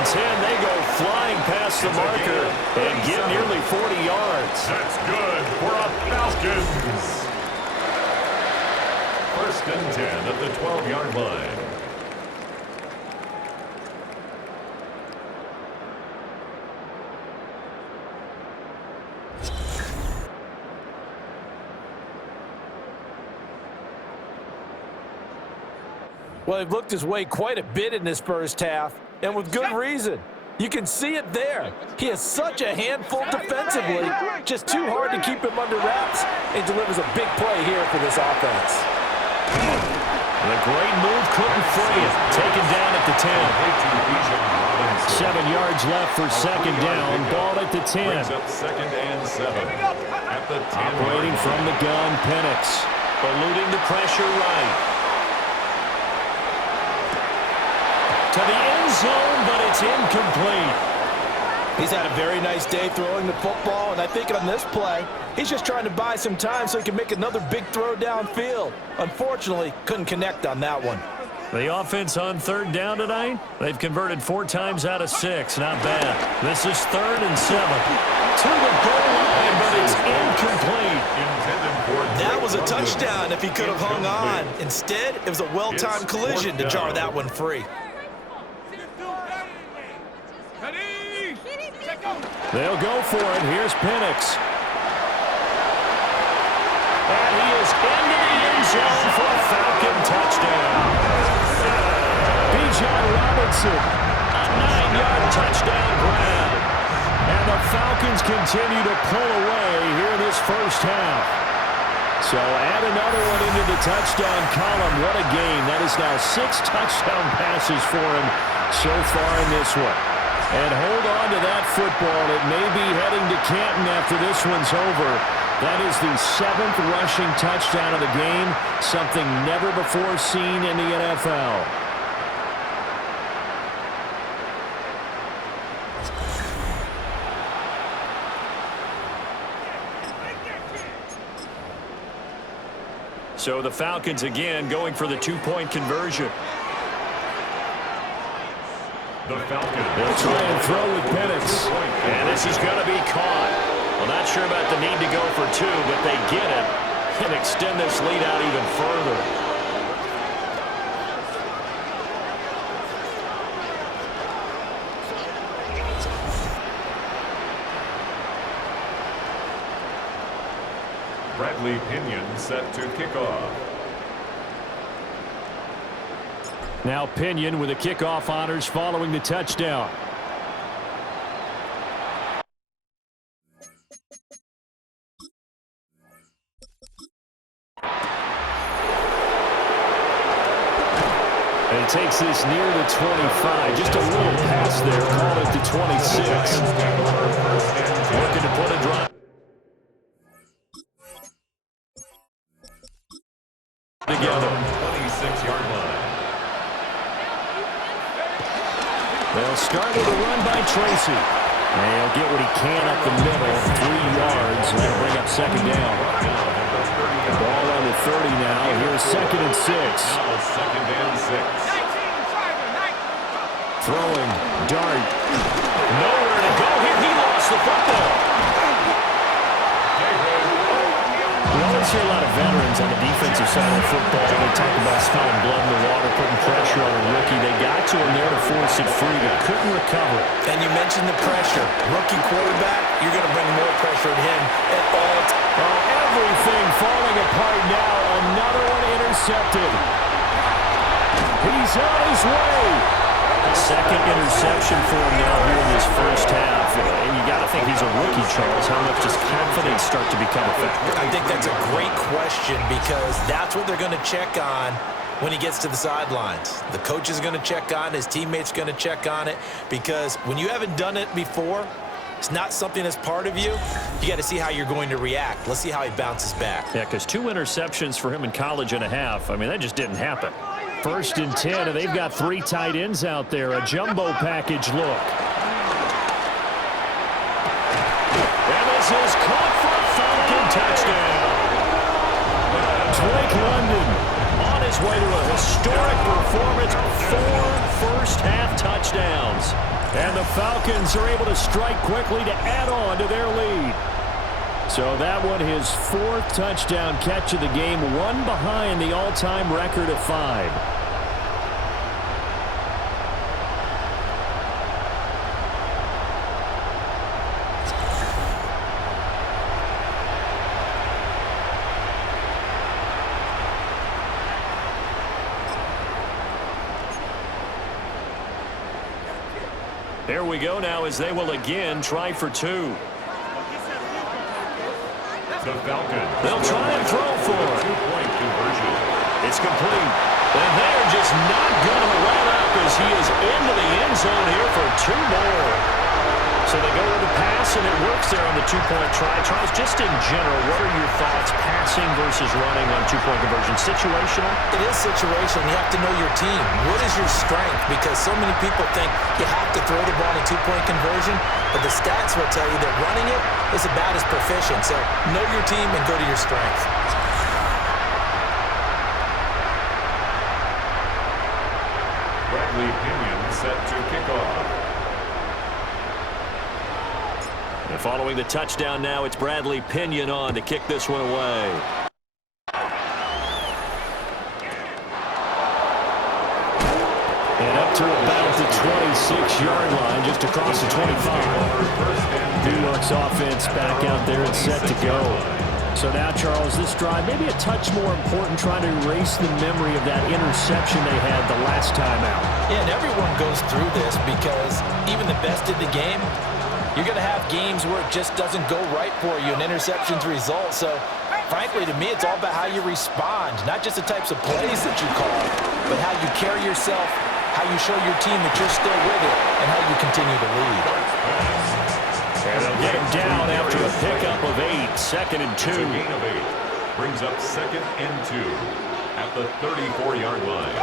and 10. They go flying past the marker and get nearly 40 yards. That's good for a Falcons. First and 10 at the 12-yard line. Well, they've looked his way quite a bit in this first half, and with good reason. You can see it there. He is such a handful defensively, just too hard to keep him under wraps, and delivers a big play here for this offense. The great move couldn't free it. Taken down at the 10. 7 yards left for second down. Ball at the 10. Brings up second and 7 at the 10. Operating from the gun, Penix. Eluding the pressure right. To the end zone, but it's incomplete. He's had a very nice day throwing the football, and I think on this play, he's just trying to buy some time so he can make another big throw downfield. Unfortunately, couldn't connect on that one. The offense on third down tonight, they've converted 4 times out of 6. Not bad. This is 3rd and 7. To the goal line, but it's incomplete. That was a touchdown if he could have hung on. Instead, it was a well-timed collision to jar that one free. They'll go for it. Here's Penix. And he is into the end zone for a Falcon touchdown. Bijan Robinson, a 9-yard touchdown grab. And the Falcons continue to pull away here in this first half. So add another one into the touchdown column. What a game. That is now 6 touchdown passes for him so far in this one. And hold on to that football. It may be heading to Canton after this one's over. That is the 7th rushing touchdown of the game, something never before seen in the NFL. So the Falcons again going for the 2-point conversion. The Falcons. They'll try and throw with Penix. And this is going to be caught. Well, not sure about the need to go for 2, but they get it and extend this lead out even further. Bradley Pinion set to kick off. Now Pinion with the kickoff honors following the touchdown. And he takes this near the 25. Just a little pass there. Call it the 26. Looking to put a drive together. 26-yard line. They'll start with a run by Tracy. And he'll get what he can up the middle, 3 yards, and that'll bring up second down. Ball on the 30 now. Here's 2nd and 6. Now 2nd and 6. Throwing, dart. Nowhere to go here. He lost the football. We always hear a lot of veterans on the defensive side of football. They talk about smelling blood in the water, putting pressure on a rookie. They got to him there to force it free, but couldn't recover. And you mentioned the pressure. Rookie quarterback, you're going to bring more pressure at him at all times. Oh, everything falling apart now. Another one intercepted. He's on his way. Second interception for him now here in this first half. And you got to think he's a rookie, Charles. How much does confidence start to become a factor? I think that's a great question because that's what they're going to check on when he gets to the sidelines. The coach is going to check on it. His teammates going to check on it because when you haven't done it before, it's not something that's part of you. You got to see how you're going to react. Let's see how he bounces back. Yeah, because 2 interceptions for him in college and a half. I mean, that just didn't happen. 1st and 10, and they've got 3 tight ends out there. A jumbo package look. And this is caught for a Falcon touchdown. Drake London on his way to a historic performance. 4 first-half touchdowns. And the Falcons are able to strike quickly to add on to their lead. So that one, his 4th touchdown catch of the game, one behind the all-time record of 5. There we go now as they will again try for 2. The Falcons. They'll try and throw for it. 2-point conversion. It's complete. And they're just not going to let up as he is into the end zone here for 2 more. So they go with the pass, and it works there on the 2-point try. Charles, just in general, what are your thoughts passing versus running on 2-point conversion? Situational? It is situational. You have to know your team. What is your strength? Because so many people think you have to throw the ball in 2-point conversion, but the stats will tell you that running it is about as proficient. So know your team and go to your strength. Bradley Pinion set to kick off. And following the touchdown now, it's Bradley Pinion on to kick this one away. And up to about the 26-yard line, just across the 25. New York's offense back out there and set to go. So now, Charles, this drive maybe a touch more important, trying to erase the memory of that interception they had the last time out. Yeah, and everyone goes through this because even the best in the game, you're going to have games where it just doesn't go right for you, and interceptions result. So, frankly, to me, it's all about how you respond, not just the types of plays that you call, but how you carry yourself, how you show your team that you're still with it, and how you continue to lead. And they'll get him down after a pickup of 8, 2nd and 2. It's a gain of 8. Brings up 2nd and 2 at the 34-yard line.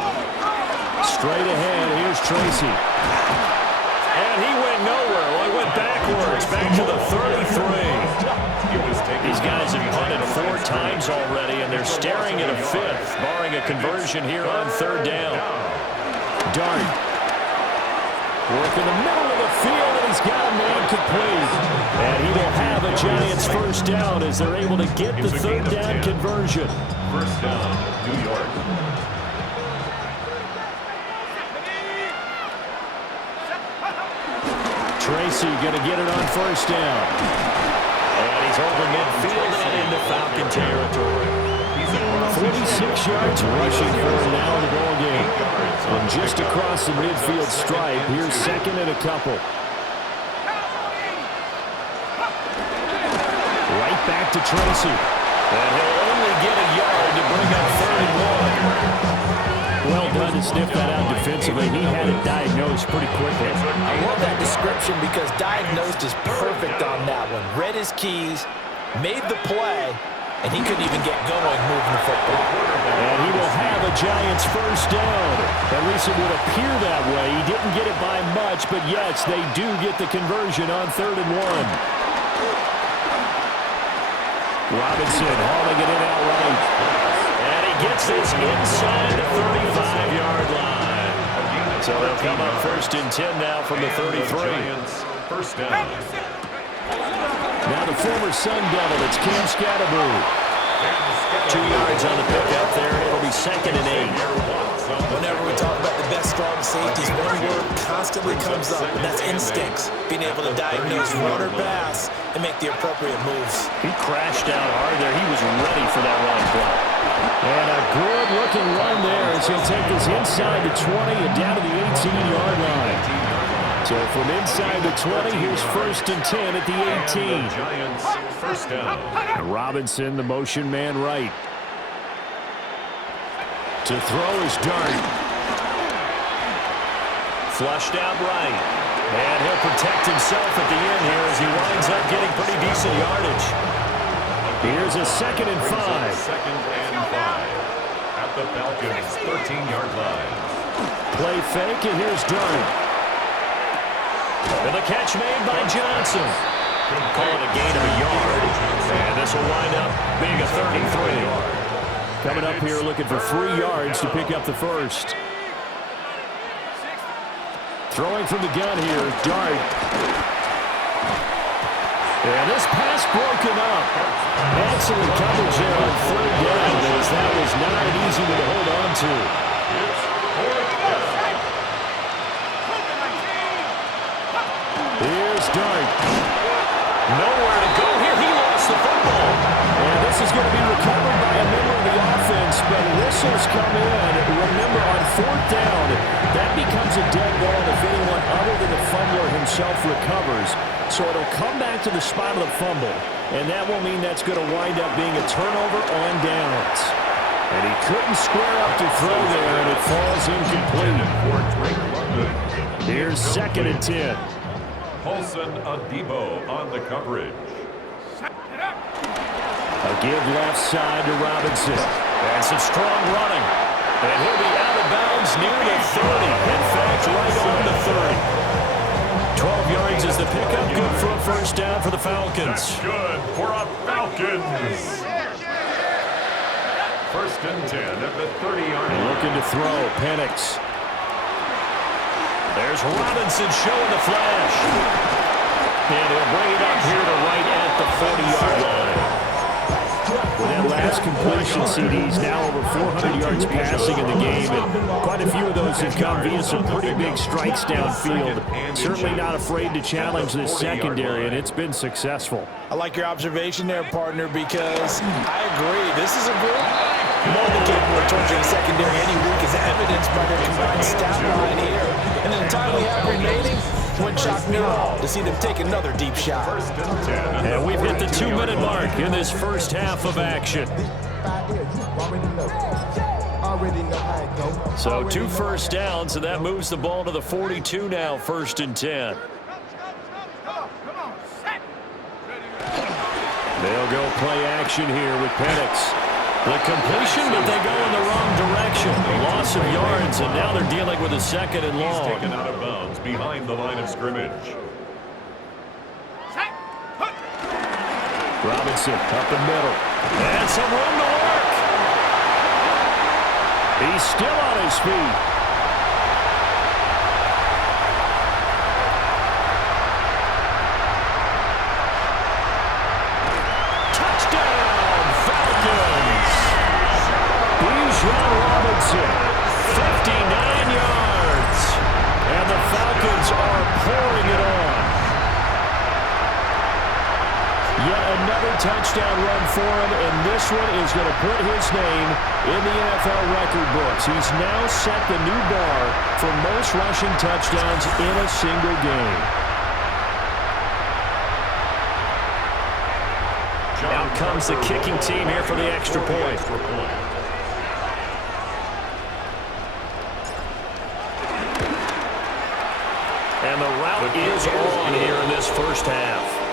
Straight ahead, here's Tracy. And he went nowhere. Well, he went backwards, back to the 33. These guys have punted 4 times already, and they're staring at a 5th, barring a conversion here on 3rd down. Dart. Work in the middle of the field, and he's got a man complete. And he will have a Giants 1st down as they're able to get the 3rd down conversion. 1st down, New York. Tracy going to get it on 1st down. And he's over midfield and into Falcon territory. 46 yards rushing for him now in the ball game. From just across the midfield stripe, here's 2nd and a couple. Right back to Tracy. And he'll only get a yard to bring up 3rd and 1. Well done to sniff that out defensively. He had it diagnosed pretty quickly. I love that description because diagnosed is perfect on that one. Read his keys, made the play, and he couldn't even get going moving the football. And he will have a Giants 1st down. At least it would appear that way. He didn't get it by much, but yes, they do get the conversion on 3rd and 1. Robinson hauling it in outright. And he gets this inside the 35-yard line. So they'll come up 1st and 10 now from the 33. 1st down. Now the former Sun Devil, it's Cam Scatterbo. 2 yards on the pickup there, and it'll be 2nd and 8. Whenever we talk about the best strong safeties, one word constantly comes up, and that's instincts. Being able to diagnose run or pass and make the appropriate moves. He crashed out hard there. He was ready for that run play. And a good-looking run there as he'll take this inside the 20 and down to the 18-yard line. So from inside the 20, here's 1st and 10 at the 18. Giants 1st down. And Robinson, the motion man right. To throw is Dart. Flushed out right. And he'll protect himself at the end here as he winds up getting pretty decent yardage. Here's a 2nd and 5. 2nd and 5 at the Falcons 13-yard line. Play fake, and here's Dart. And the catch made by Johnson. Call it a gain of a yard. And this will wind up being a 33. Coming up here looking for 3 yards to pick up the 1st. Throwing from the gun here, Dart. And this pass broken up. Excellent coverage there on third down, as that was not an easy one to hold on to. Here's Dart. Nowhere to go here. He lost the football. And this is going to be recovered by a member of the offense, but whistles come in. Remember, on fourth down, that becomes a dead ball if anyone other than the fumbler himself recovers. So it'll come back to the spot of the fumble, and that will mean that's going to wind up being a turnover on downs. And he couldn't square up to throw there, and it falls incomplete. Here's 2nd and 10. Paulson Adebo on the coverage. A give left side to Robinson. And some strong running. And he'll be out of bounds near the 30. In fact, right on the 30. 12 yards is the pickup. Good for a first down for the Falcons. That's good for a Falcons. 1st and 10 at the 30-yard line. Looking to throw. Penix. There's Robinson showing the flash. And he'll bring it up here to right at the 40-yard line. With that last completion, CD's now over 400 yards passing in the game, and quite a few of those have come via some pretty big strikes downfield. Certainly not afraid to challenge this secondary, and it's been successful. I like your observation there, partner, because I agree. This is a group more than capable of torching the secondary any week, as evidenced by their combined stat line here. And in the time we have remaining, wouldn't shock me at all to see them take another deep shot. And we've hit the 2-minute mark in this first half of action. So 2 first downs, and that moves the ball to the 42 now, 1st and 10. They'll go play action here with Penix. The completion, but they go in the wrong direction. A loss of yards, and now they're dealing with a 2nd and long. He's taken out of bounds behind the line of scrimmage. Robinson up the middle. And some room to work. He's still on his feet. Touchdown, Falcons. Bijan Robinson, 59 yards. And the Falcons are pouring it on. Yet another touchdown run for him, and this one is going to put his name in the NFL record books. He's now set the new bar for most rushing touchdowns in a single game. Out comes the kicking team here for the extra point. And the route is on here in this first half.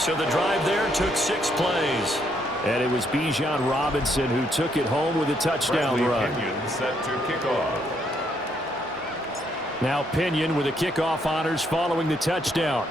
So the drive there took 6 plays. And it was Bijan Robinson who took it home with a touchdown run. Pinion set to kick off. Now Pinion with the kickoff honors following the touchdown.